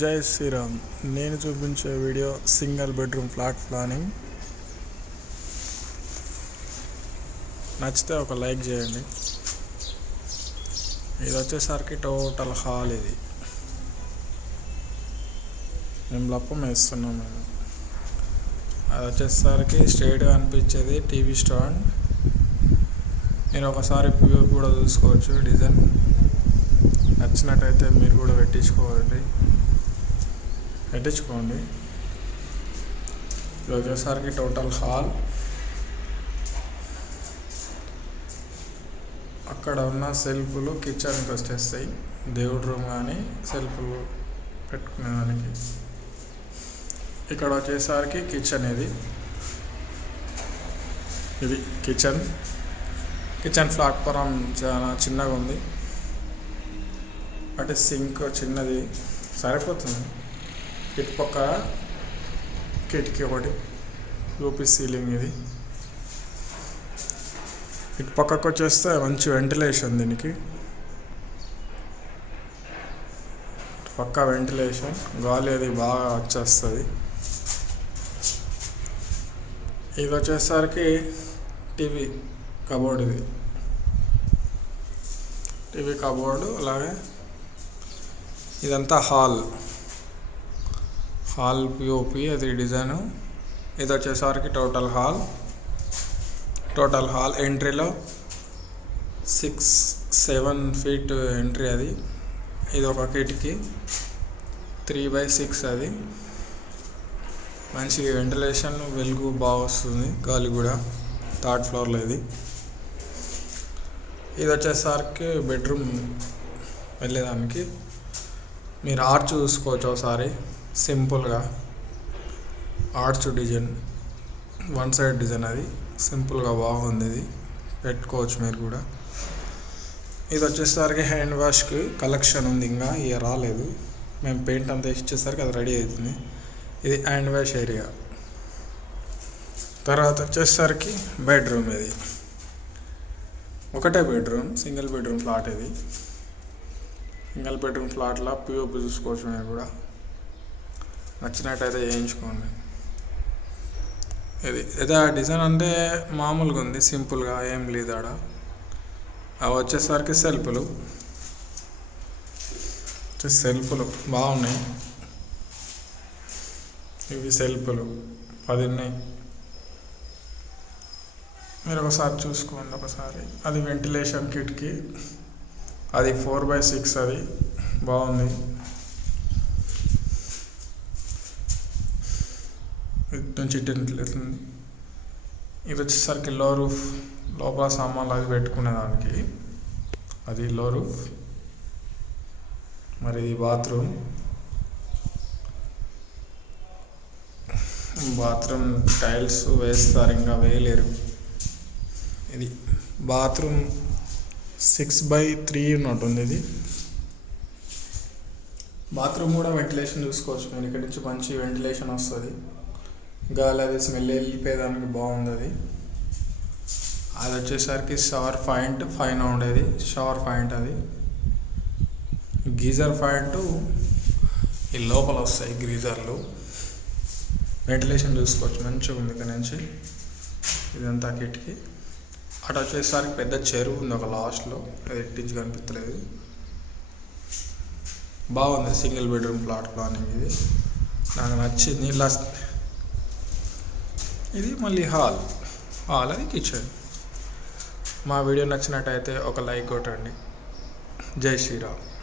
జై శ్రీరామ్. నేను చూపించే video single bedroom flat planning. నచ్చితే ఒక లైక్ చేయండి. ఇది వచ్చేసరికి టోటల్ హాల్ ఇది. మేము లప్పం వేస్తున్నాం మేము. అది వచ్చేసరికి స్ట్రైట్గా అనిపించేది టీవీ స్టాండ్. మీరు ఒకసారి ప్యూ కూడా చూసుకోవచ్చు డిజైన్. నచ్చినట్టయితే మీరు కూడా పెట్టించుకోవాలి పెట్టించుకోండి. ఇది వచ్చేసరికి టోటల్ హాల్. అక్కడ ఉన్న సెల్ఫ్లు కిచెన్కి వచ్చేస్తాయి దేవుడి రూమ్ కానీ సెల్ఫ్లు పెట్టుకునేదానికి ఇక్కడ వచ్చేసరికి కిచెన్ ఇది. ఇది కిచెన్. కిచెన్ ప్లాట్ఫారం చాలా చిన్నగా ఉంది. అంటే సింక్ చిన్నది. సరిపోతుంది. ఇటుపక్క కిటికీ ఒకటి యూపీ సీలింగ్ ఇది. ఇటు పక్కకు వచ్చేస్తే మంచి వెంటిలేషన్ దీనికి. పక్క వెంటిలేషన్ గాలి అది బాగా వచ్చేస్తుంది. ఇది వచ్చేసరికి టీవీ కబోర్డ్ ఇది. టీవీ కబోర్డు అలాగే ఇదంతా hall. Hall P O P అది డిజైను. ఇది వచ్చేసరికి టోటల్ హాల్. టోటల్ హాల్ ఎంట్రీలో సిక్స్ సెవెన్ ఫీట్ ఎంట్రీ అది. ఇది ఒక కిటికీ. త్రీ బై సిక్స్ అది. మంచి వెంటిలేషన్ వెలుగు బాగా వస్తుంది. గాలి కూడా థర్డ్ ఫ్లోర్లో ఇది. ఇది వచ్చేసరికి బెడ్రూమ్ వెళ్ళేదానికి. మీరు ఆర్చ్ చూసుకోవచ్చు ఒకసారి. సింపుల్గా arch design one side design అది. సింపుల్గా బాగుంది ఇది. పెట్టుకోవచ్చు మీరు కూడా. ఇది వచ్చేసరికి హ్యాండ్ వాష్కి కలెక్షన్ ఉంది. ఇంకా ఇక రాలేదు. మేము పెయింట్ అంతా ఇచ్చేసరికి అది రెడీ అవుతుంది. ఇది హ్యాండ్ వాష్ ఏరియా. తర్వాత వచ్చేసరికి బెడ్రూమ్ ఇది. ఒకటే బెడ్రూమ్ సింగిల్ బెడ్రూమ్ ఫ్లాట్ ఇది. సింగిల్ బెడ్రూమ్ ఫ్లాట్లో పిఓపి చూసుకోవచ్చు మేము కూడా. నచ్చినట్టయితే చేయించుకోండి. ఇది ఏదో డిజైన్ అంటే మామూలుగా ఉంది సింపుల్గా ఏం లేదు ఆడ. అవి వచ్చేసరికి సెల్ఫ్లు. సెల్ఫ్లు బాగున్నాయి. ఇవి సెల్ఫ్లు పది ఉన్నాయి మీరు ఒకసారి చూసుకోండి ఒకసారి. అది వెంటిలేషన్ కిట్కి అది ఫోర్ బై సిక్స్ అది. బాగుంది. ఇటు నుంచి ఇటు ఇది వచ్చేసరికి లో రూఫ్ లోపల సామాన్లు అది పెట్టుకునేదానికి అది లో రూఫ్. మరి ఇది బాత్రూమ్. బాత్రూమ్ టైల్స్ వేస్తారు ఇంకా వేయలేరు. ఇది బాత్రూమ్ సిక్స్ బై త్రీ ఉన్నట్టుంది ఇది. బాత్రూమ్ కూడా వెంటిలేషన్ చూసుకోవచ్చు. మీరు ఇక్కడి నుంచి మంచి వెంటిలేషన్ వస్తుంది. గాలి అది స్మెల్ వెళ్ళిపోయేదానికి బాగుంది అది. అది వచ్చేసరికి షవర్ పాయింట్ ఫైన్ ఉండేది. షవర్ పాయింట్ అది. గీజర్ పాయింట్ ఈ లోపల వస్తాయి గీజర్లు. వెంటిలేషన్ చూసుకోవచ్చు. మంచిగా ఉంది ఇక్కడ నుంచి. ఇదంతా కిటికీ. అటు వచ్చేసరికి పెద్ద చెరువు ఉంది ఒక లాస్ట్లో అది ఎట్టించి కనిపించలేదు బాగుంది. సింగిల్ బెడ్రూమ్ ప్లాట్ ప్లానింగ్ ఇది. నాకు నచ్చింది. ఇలా ఇది మళ్ళీ హాల్. హాల్ అది కిచెన్. మా వీడియో నచ్చినట్టయితే ఒక లైక్ కొట్టండి. జై శ్రీరామ్.